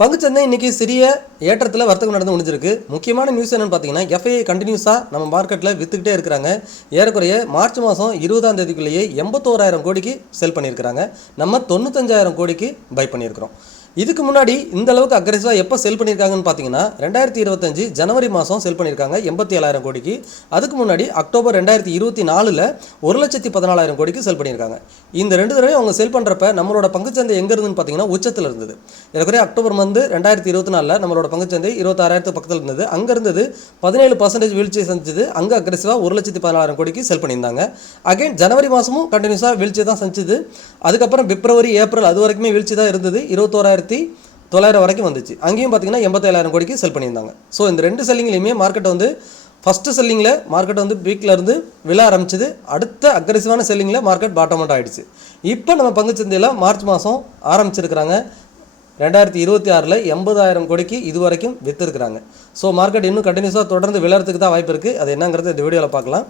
பங்குச்சந்தை இன்றைக்கி சிறிய ஏற்றத்தில் வர்த்தகம் நடந்து முடிஞ்சிருக்கு. முக்கியமான நியூஸ் என்னென்னு பார்த்தீங்கன்னா, எஃப்ஐஐ கண்டினியூஸாக நம்ம மார்க்கெட்டில் விற்றுக்கிட்டே இருக்கிறாங்க. ஏறக்குறைய மார்ச் மாதம் 20ஆம் தேதிக்குள்ளேயே 81,000 கோடிக்கு செல் பண்ணியிருக்கிறாங்க. நம்ம 95,000 கோடிக்கு பை பண்ணியிருக்கிறோம். இதுக்கு முன்னாடி இந்த அளவுக்கு அக்ரெசிவாக எப்போ செல் பண்ணியிருக்காங்கன்னு பார்த்தீங்கன்னா 2025 ஜனவரி மாதம் செல் பண்ணியிருக்காங்க 87,000 கோடிக்கு. அதுக்கு முன்னாடி அக்டோபர் 2024 1,14,000 கோடிக்கு செல் பண்ணியிருக்காங்க. இந்த 2 தடவை அவங்க செல் பண்ணுறப்ப நம்மளோட பங்குச்சந்தை எங்கே இருந்துன்னு பார்த்தீங்கன்னா உச்சத்தில் இருந்தது. ஏற்கனவே அக்டோபர் 2024 நம்மளோட பங்குச்சந்தை 26,000 பக்கத்தில் இருந்தது. அங்கே இருந்தது 17% வீழ்ச்சியை சந்திச்சது. அங்கே அக்ரெசிவாக 1,14,000 கோடிக்கு செல் பண்ணியிருந்தாங்க. அகைன் ஜனவரி மாதமும் கண்டினியூஸாக வீழ்ச்சி தான் சந்திச்சது. அதுக்கப்புறம் பிப்ரவரி ஏப்ரல் அது வரைக்குமே வீழ்ச்சி தான் இருந்தது. 21,900 வரைக்கும் வந்துச்சு. அங்கேயும் பார்த்தீங்கன்னா 87,000 கோடிக்கு செல் பண்ணியிருந்தாங்க. ஸோ இந்த 2 செல்லிங்லையுமே மார்க்கெட் வந்து ஃபஸ்ட்டு செல்லிங்கில் மார்க்கெட் வந்து பீக்கில் இருந்து விழ ஆரம்பிச்சது. அடுத்த அக்ரெசிவான செல்லிங்கில் மார்க்கெட் பாட்டம் அவுட் ஆகிடுச்சு. இப்போ நம்ம பங்குச்சந்தையில் மார்ச் மாதம் ஆரம்பிச்சிருக்கிறாங்க. 2026 80,000 கோடிக்கு இது வரைக்கும் விற்றுருக்குறாங்க. ஸோ மார்க்கெட் இன்னும் கண்டினியூஸாக தொடர்ந்து விழறதுக்கு தான் வாய்ப்பு இருக்குது. அது என்னங்கிறது இந்த வீடியோவில் பார்க்கலாம்.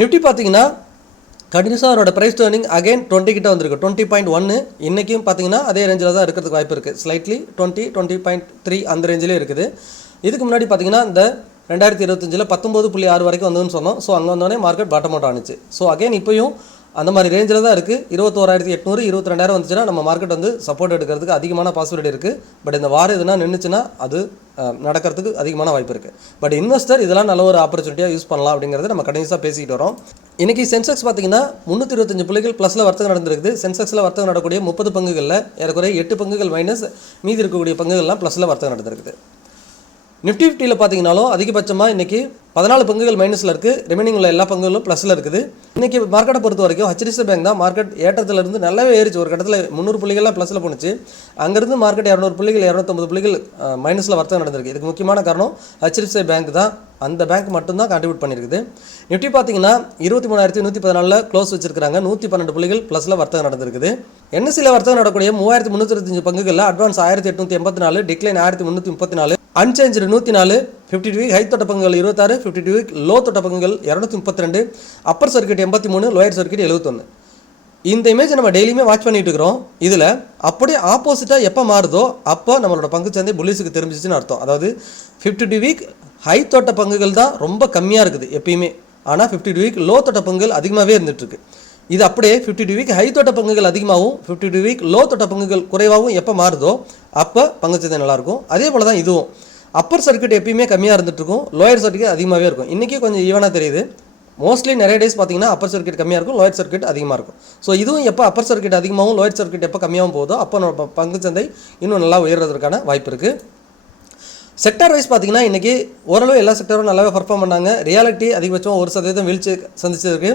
நிஃப்டி பார்த்தீங்கன்னா கண்டினியூஸாக அவரோட ப்ரைஸ் டர்னிங் அகைன் 20 கிட்ட வந்திருக்கு. 20.1 இன்றைக்கும் பார்த்தீங்கன்னா அதே ரேஞ்சில் தான் இருக்கிறதுக்கு வாய்ப்பு இருக்குது. ஸ்லைட்லி 20.3 அந்த ரேஞ்சிலே இருக்குது. இதுக்கு முன்னாடி பார்த்தீங்கன்னா இந்த 2025 19.6 வரைக்கும் வந்ததுன்னு சொன்னோம். ஸோ அங்கே வந்தோடனே மார்க்கெட் பாட்டம் அவுட் ஆனிச்சு. ஸோ அகைன் இப்போயும் அந்த மாதிரி ரேஞ்சில் தான் இருக்குது. 21,800 22,000 வந்துச்சுன்னா நம்ம மார்க்கெட் வந்து சப்போர்ட் எடுக்கிறதுக்கு அதிகமான பாசிபிலிட்டி இருக்குது. பட் இந்த வாரம் எதுனா நின்றுச்சுன்னா அது நடக்கிறதுக்கு அதிகமான வாய்ப்பு இருக்குது. பட் இன்வெஸ்டர் இதெல்லாம் நல்ல ஒரு ஆப்பர்ச்சுனிட்டியாக யூஸ் பண்ணலாம் அப்படிங்கிறது நம்ம கண்டினியூஸாக பேசிக்கிட்டு வரோம். இன்றைக்கி சென்செக்ஸ் பார்த்தீங்கன்னா 325 புள்ளிகள் ப்ளஸில் வர்த்தகம் நடந்திருக்குது. சென்செக்ஸில் வர்த்தகம் நடக்கக்கூடிய 30 பங்குகளில் ஏறக்குறைய 8 பங்குகள் மைனஸ் மீதி இருக்கக்கூடிய பங்குகள்லாம் ப்ளஸில் வர்த்தகம் நடந்திருக்குது. நிஃப்டி 50 பார்த்தீங்கன்னாலும் அதிகபட்சமாக இன்றைக்கி 14 பங்குகள் மைனஸில் இருக்குது. ரிமைனிங் உள்ள எல்லா பங்குகளும் ப்ளஸில் இருக்குது. இன்றைக்கி மார்க்கெட்டை பொறுத்த வரைக்கும் HDFC பேங்க் தான் மார்க்கெட் ஏற்றத்திலிருந்து நல்லாவே ஏறிச்சு. ஒரு கட்டத்தில் 300 புள்ளிகள்லாம் ப்ளஸில் போணுச்சு. அங்கேருந்து மார்க்கெட் 200 புள்ளிகள் 250 புள்ளிகள் மைனஸில் வர்த்தகம் நடந்திருக்கு. இதுக்கு முக்கியமான காரணம் HDFC பேங்க் தான். அந்த பேங்க் மட்டும்தான் கான்ட்ரிபியூட் பண்ணியிருக்குது. நிஃப்டி பார்த்தீங்கன்னா 23,114 க்ளோஸ் வச்சிருக்காங்க. 112 புள்ளிகள் ப்ளஸில் வர்த்தகம் நடந்திருக்குது. NSEல வர்த்தகம் நடக்கக்கூடிய 3,325 பங்குகளில் advance 1,884, decline 1,334, unchanged 104, 52 week high தொட்ட பங்குகள் 26, 52 வீக் லோ தொட்ட பங்குகள் 232, அப்பர் சர்க்கியூட் 83, லோயர் சர்க்கியூட் 71. இந்த இமேஜை நம்ம டெய்லியுமே வாட்ச் பண்ணிட்டு இருக்கிறோம். இதில் அப்படியே ஆப்போசிட்டாக எப்போ மாறுதோ அப்போ நம்மளோட பங்குச்சந்தை புல்லிஸுக்கு திரும்பிச்சிச்சுன்னு அர்த்தம். அதாவது 52 வீக் ஹை தொட்ட பங்குகள் தான் ரொம்ப கம்மியாக இருக்குது எப்பயுமே. ஆனால் 52 வீக் லோ தொட்ட பங்குகள் அதிகமாகவே இருந்துகிட்ருக்கு. இது அப்படியே 52 வீக் ஹை தொட்ட பங்குகள் அதிகமாகவும் 52 வீக் லோ தொட்ட பங்குகள் குறைவாகவும் எப்போ மாறுதோ அப்போ பங்குச்சந்தை நல்லாயிருக்கும். அதே போல் தான் இதுவும் அப்பர் சர்க்கியூட் எப்பயுமே கம்மியாக இருந்துகிட்ருக்கும், லோயர் சர்க்கியூட் அதிகமாகவே இருக்கும். இன்றைக்கி கொஞ்சம் ஈவனாக தெரியுது. மோஸ்ட்லி நிறைய டேஸ் பார்த்தீங்கன்னா அப்பர் சர்க்கியூட் கம்மியாக இருக்கும், லோயர் சர்க்கியூட் அதிகமாக இருக்கும். ஸோ இதுவும் எப்போ அப்பர் சர்க்கியூட் அதிகமாகவும் லோயர் சர்க்கியூட் எப்போ கம்மியாகவும் போகுதோ அப்போ நம்ம பங்குச்சந்தை இன்னும் நல்லா உயர்றதுக்கான வாய்ப்பு இருக்குது. செக்டார் வைஸ் பார்த்தீங்கன்னா இன்றைக்கி ஓரளவு எல்லா செக்டரும் நல்லாவே பர்ஃபார்ம் பண்ணாங்க. ரியாலிட்டி அதிகபட்சம் 1% வீழ்ச்சி சந்திச்சிருக்கு.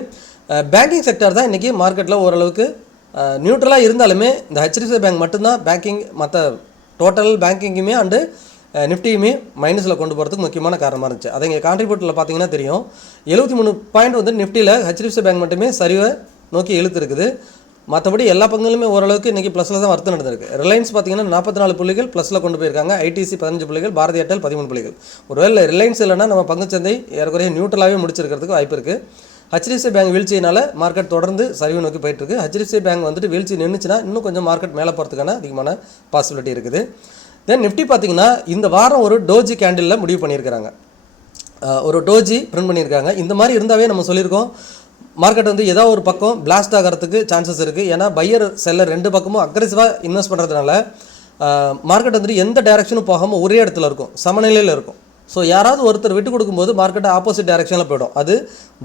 பேங்கிங் செக்டர் தான் இன்றைக்கி மார்க்கெட்டில் ஓரளவுக்கு நியூட்ரலாக இருந்தாலுமே இந்த HDFC பேங்க் மட்டும்தான் பேங்கிங் மற்ற டோட்டல் பேங்கிங்குமே அண்டு நிஃப்டியுமே மைனஸில் கொண்டு போகிறதுக்கு முக்கியமான காரணமாக இருந்துச்சு. அதை இங்கே கான்ட்ரிபியூட்டில் பார்த்தீங்கன்னா தெரியும். 73 பாயிண்ட் வந்து நிஃப்டியில் HDFC பேங்க் மட்டுமே சரிவை நோக்கி இழுத்துருக்குது. மற்றபடி எல்லா பங்குகளுமே ஓரளவுக்கு இன்றைக்கி ப்ளஸில் தான் வர்த்தகம் நடந்திருக்கு. ரிலையன்ஸ் பார்த்தீங்கன்னா 44 புள்ளிகள் ப்ளஸில் கொண்டு போயிருக்காங்க. ITC 15 புள்ளிகள், பாரதி ஏர்டெல் 13 புள்ளிகள். ஒருவேளை ரிலையன்ஸ் இல்லைன்னா நம்ம பங்குச்சந்தை ஏறக்குறைய நியூட்ரலாகவே முடிச்சிருக்கிறதுக்கு வாய்ப்பு இருக்குது. HDFC பேங்க் வீழ்ச்சியினால் மார்க்கெட் தொடர்ந்து சரிவு நோக்கி போயிட்டுருக்கு. HDFC பேங்க் வந்துட்டு வீழ்ச்சி நின்றுச்சுன்னா இன்னும் கொஞ்சம் மார்க்கெட் மேலே போகிறதுக்கான அதிகமான பாசிபிலிட்டி இருக்குது. தென் நிஃப்டி பார்த்தீங்கன்னா இந்த வாரம் ஒரு டோஜி கேண்டிலில் முடிவு பண்ணியிருக்கிறாங்க. ஒரு டோஜி பிரிண்ட் பண்ணியிருக்காங்க. இந்த மாதிரி இருந்தாவே நம்ம சொல்லியிருக்கோம் மார்க்கெட் வந்து ஏதோ ஒரு பக்கம் பிளாஸ்ட் ஆகிறதுக்கு சான்சஸ் இருக்குது. ஏன்னா பையர் செல்லர் 2 பக்கமும் அக்ரெசிவாக இன்வெஸ்ட் பண்ணுறதுனால மார்க்கெட் வந்துட்டு எந்த டைரக்ஷனும் போகாமல் ஒரே இடத்துல இருக்கும், சமநிலையில் இருக்கும். ஸோ யாராவது ஒருத்தர் விட்டு கொடுக்கும்போது மார்க்கெட்டை ஆப்போசிட் டைரக்ஷனில் போய்டும். அது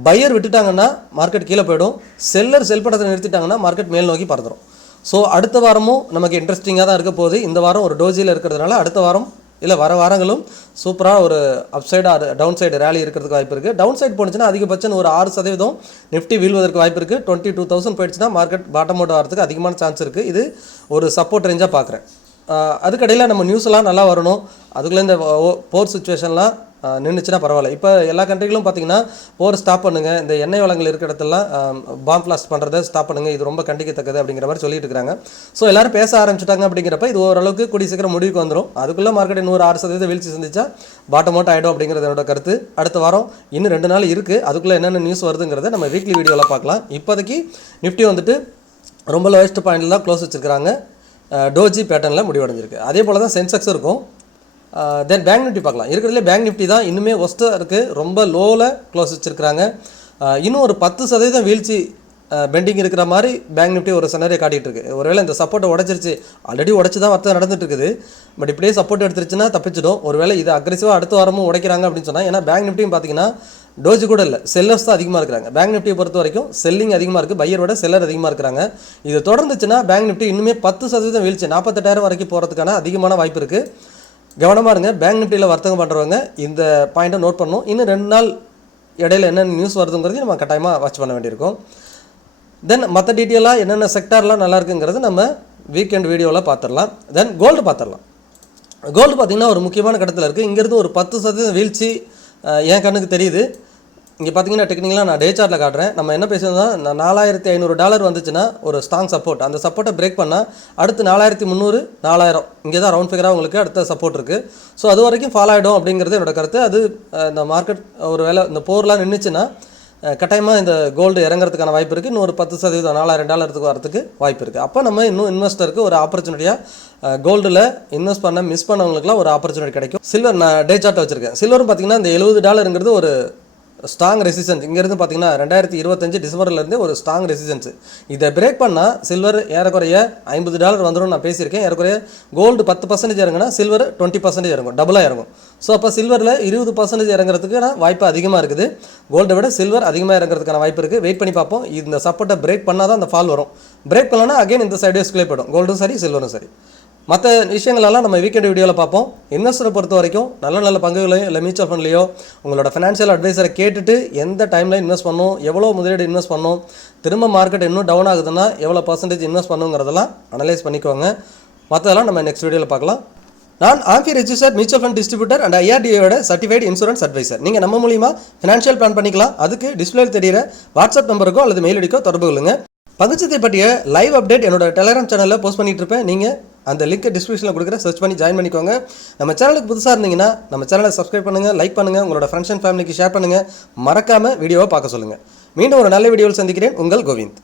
பையர் விட்டுட்டாங்கன்னா மார்க்கெட் கீழே போய்டும், செல்லர் செல் பண்ணுறதை நிறுத்திட்டாங்கன்னா மார்க்கெட் மேல் நோக்கி பறந்துடும். ஸோ அடுத்த வாரமும் நமக்கு இன்ட்ரெஸ்டிங்காக தான் இருக்க போகுது. இந்த வாரம் ஒரு டோஜியில் இருக்கிறதுனால அடுத்த வாரம் இல்லை வர வாரங்களும் சூப்பராக ஒரு அப்சைடாக டவுன் சைடு ரேலி இருக்கிறதுக்கு வாய்ப்பு இருக்குது. டவுன் சைடு போணுச்சுன்னா அதிகபட்சம் ஒரு 6% நிஃப்டி வீழ்வதற்கு வாய்ப்பு இருக்குது. 22,000 போயிடுச்சுன்னா மார்க்கெட் பாட்டம் அவுட் ஆகிறதுக்கு அதிகமான சான்ஸ் இருக்குது. இது ஒரு சப்போர்ட் ரேஞ்சாக பார்க்குறேன். அதுக்கடையில் நம்ம நியூஸ்லாம் நல்லா வரணும். அதுக்குள்ளே இந்த போர் சுச்சுவேஷன்லாம் நின்றுச்சுன்னா பரவாயில்ல. இப்போ எல்லா கண்ட்ரிகளும் பார்த்தீங்கன்னா போர் ஸ்டாப் பண்ணுங்கள், இந்த எண்ணெய் வளங்கள் இருக்கிற இடத்துலாம் பாம் பிளாஸ்ட் பண்ணுறதை ஸ்டாப் பண்ணுங்கள், இது ரொம்ப கண்டிக்கத்தக்கது அப்படிங்கிற மாதிரி சொல்லிட்டு இருக்காங்க. ஸோ எல்லோரும் பேச ஆரம்பிச்சுட்டாங்க. அப்படிங்கிறப்ப இது ஓரளவுக்கு கூடிய சீக்கிரம் முடிவுக்கு வந்துடும். அதுக்குள்ளே மார்க்கெட் இன்னும் 6% வீழ்ச்சி சந்திச்சா பாட்டம் அவுட் ஆகிடும் அப்படிங்கிறது என்னோட கருத்து. அடுத்த வாரம் இன்னும் 2 நாள் இருக்குது. அதுக்குள்ளே என்னென்ன நியூஸ் வருதுங்கிறத நம்ம வீக்லி வீடியோவில் பார்க்கலாம். இப்போதைக்கு நிஃப்டி வந்துட்டு ரொம்ப லோயஸ்ட் பாயிண்டில் தான் க்ளோஸ் வச்சுருக்காங்க. டோஜி பேட்டர்னில் முடிவடைஞ்சிருக்கு. அதே போல் தான் சென்செக்ஸும் இருக்கும். தென் பேங்க் நிஃப்டி பார்க்கலாம். இருக்கிறதுலே பேங்க் நிஃப்டி தான் இன்னுமே ஒஸ்ட்டாக இருக்குது. ரொம்ப லோவில் க்ளோஸ் வச்சுருக்கிறாங்க. இன்னும் ஒரு 10% வீழ்ச்சி பெண்டிங் இருக்கிற மாதிரி பேங்க் நிஃப்டி ஒரு சினரியை காட்டிகிட்டு இருக்குது. ஒருவேளை இந்த சப்போர்ட்டை உடச்சிருச்சு, ஆல்ரெடி உடச்சி தான் வர்த்தகம் நடந்துட்டு இருக்குது. பட் இப்படியே சப்போர்ட் எடுத்துருச்சுன்னா தப்பிச்சிடும். ஒருவேளை இது அக்ரெசிவாக அடுத்த வாரமும் உடைக்கிறாங்க அப்படின்னு சொன்னால், ஏன்னா பேங்க் நிஃப்டியும் பார்த்தீங்கன்னா டோஜி கூட இல்லை, செல்லர்ஸ் தான் அதிகமாக இருக்கிறாங்க. பேங்க் நிஃப்டியை பொறுத்த வரைக்கும் செல்லிங் அதிகமாக இருக்குது, பையரோட செல்லர் அதிகமாக இருக்கிறாங்க. இது தொடர்ந்துச்சுன்னா பேங்க் நிஃப்டி இன்னுமே 10% வீழ்ச்சி 48,000 வரைக்கும் போகிறதுக்கான அதிகமான வாய்ப்பு இருக்குது. கவனமாக இருங்க. பேங்க் நிஃப்டியில் வர்த்தகம் பண்ணுறவங்க இந்த பாயிண்ட்டை நோட் பண்ணணும். இன்னும் 2 நாள் இடையில என்னென்ன நியூஸ் வருதுங்கிறதையும் நம்ம கட்டாயமாக வாட்ச் பண்ண வேண்டியிருக்கும். தென் மற்ற டீட்டெயிலாக என்னென்ன செக்டார்லாம் நல்லா இருக்குங்கிறது நம்ம வீக்கெண்ட் வீடியோவில் பார்த்துடலாம். தென் கோல்டு பார்த்துடலாம். கோல்டு பார்த்திங்கன்னா ஒரு முக்கியமான கட்டத்தில் இருக்குது. இங்கேருந்து ஒரு 10% வீழ்ச்சி என் கண்ணுக்கு தெரியுது. இங்கே பார்த்தீங்கன்னா டெக்னிக்கலாக நான் டே சார்ட்டில் காட்டுறேன். நம்ம என்ன பேசுகிறோம்னா, $4,500 வந்துச்சுன்னா ஒரு ஸ்ட்ராங் சப்போர்ட். அந்த சப்போர்ட்டை பிரேக் பண்ணால் அடுத்து 4,300 4,000 இங்கே தான் ரவுண்ட் ஃபிகராக உங்களுக்கு அடுத்த சப்போர்ட் இருக்குது. ஸோ அது வரைக்கும் ஃபாலோ ஆகிடும் அப்படிங்கிறது என்னோட கருத்து. அது இந்த மார்க்கெட் ஒரு வேளை இந்த போர்லாம் நின்றுச்சுன்னா கட்டாயமாக இந்த கோல்டு இறங்குறதுக்கான வாய்ப்பு இருக்குது. இன்னும் ஒரு 10% $4,000 வரதுக்கு வாய்ப்பு இருக்குது. அப்போ நம்ம இன்னும் இன்வெஸ்டருக்கு ஒரு ஆப்பர்ச்சுனிட்டியாக கோல்டில் இன்வெஸ்ட் பண்ண மிஸ் பண்ணவங்களுக்குலாம் ஒரு ஆப்பர்ச்சுனிட்டி கிடைக்கும். சில்வர் நான் டே சார்ட்டை வச்சுருக்கேன். சில்வரும் பார்த்திங்கன்னா இந்த $70 ஒரு ஸ்ட்ராங் ரெசிஸ்டன்ஸ். இங்கேருந்து பார்த்தீங்கன்னா 2025 டிசம்பர்லேருந்து ஒரு ஸ்ட்ராங் ரெசிஸ்டன்ஸ். இதை பிரேக் பண்ணால் சில்வர் ஏறக்குறைய $50 வந்துடும் நான் பேசியிருக்கேன். ஏறக்குறைய கோல்டு 10% இறங்குனா சில்வர் 20% இறங்கும், டபுளாக இறங்கும். ஸோ அப்போ சில்வரில் 20% இறங்குறதுக்கான வாய்ப்பு அதிகமாக இருக்குது. கோல்டை விட சில்வர் அதிகமாக இறங்குறதுக்கான வாய்ப்பு இருக்குது. வெயிட் பண்ணி பார்ப்போம். இந்த சப்போர்ட்டை பிரேக் பண்ணால் தான் அந்த ஃபால் வரும். பிரேக் பண்ணலன்னா அகைன் இந்த சைடு ஸ்கிளே போய்டும், கோல்டும் சரி சில்வரும் சரி. மற்ற விஷயங்களெல்லாம் நம்ம வீக்கெண்ட் வீடியோவில் பார்ப்போம். இன்வெஸ்டரை பொறுத்த வரைக்கும் நல்ல பங்குகளையோ இல்லை மியூச்சுவல் ஃபண்ட்லையோ உங்களோட ஃபினான்ஷியல் அட்வைசரை கேட்டுட்டு எந்த டைமில் இன்வெஸ்ட் பண்ணணும், எவ்வளோ முதலீடு இன்வெஸ்ட் பண்ணணும், திரும்ப மார்க்கெட் இன்னும் டவுன் ஆகுதுன்னா எவ்வளோ பர்சன்டேஜ் இன்வெஸ்ட் பண்ணுங்கிறதெல்லாம் அனலைஸ் பண்ணிக்கோங்க. மற்றதெல்லாம் நம்ம நெக்ஸ்ட் வீடியோவில் பார்க்கலாம். நான் AMFI registered mutual fund distributor and IRDAயோட சர்டிஃபைட் இன்சூரன்ஸ் அட்வைசர். நீங்கள் நம்ம மூலிமா ஃபினான்ஷியல் பிளான் பண்ணிக்கலாம். அதுக்கு டிஸ்பிளேல தெரியிற வாட்ஸ்அப் நம்பருக்கோ அல்லது மெயில் ஐடிக்கோ தொடர்பு கொள்ளுங்க. பங்குச்சந்தை பற்றிய லைவ் அப்டேட் என்னோட டெலிகிராம் சேனலில் போஸ்ட் பண்ணிட்டு இருப்பேன். நீங்கள் அந்த லிங்க் டிஸ்கிரிப்ஷனில் கொடுக்குற சர்ச் பண்ணி ஜாயின் பண்ணிக்கோங்க. நம்ம சேனலுக்கு புதுசாக இருந்தீங்கன்னா நம்ம சேனலை சப்ஸ்கிரைப் பண்ணுங்கள், லைக் பண்ணுங்கள், உங்களோட ஃப்ரெண்ட்ஸ் அண்ட் ஃபேமிலிக்கு ஷேர் பண்ணுங்கள். மறக்காமல் வீடியோவை பார்க்க சொல்லுங்கள். மீண்டும் ஒரு நல்ல வீடியோவில் சந்திக்கிறேன். உங்கள் கோவிந்த்.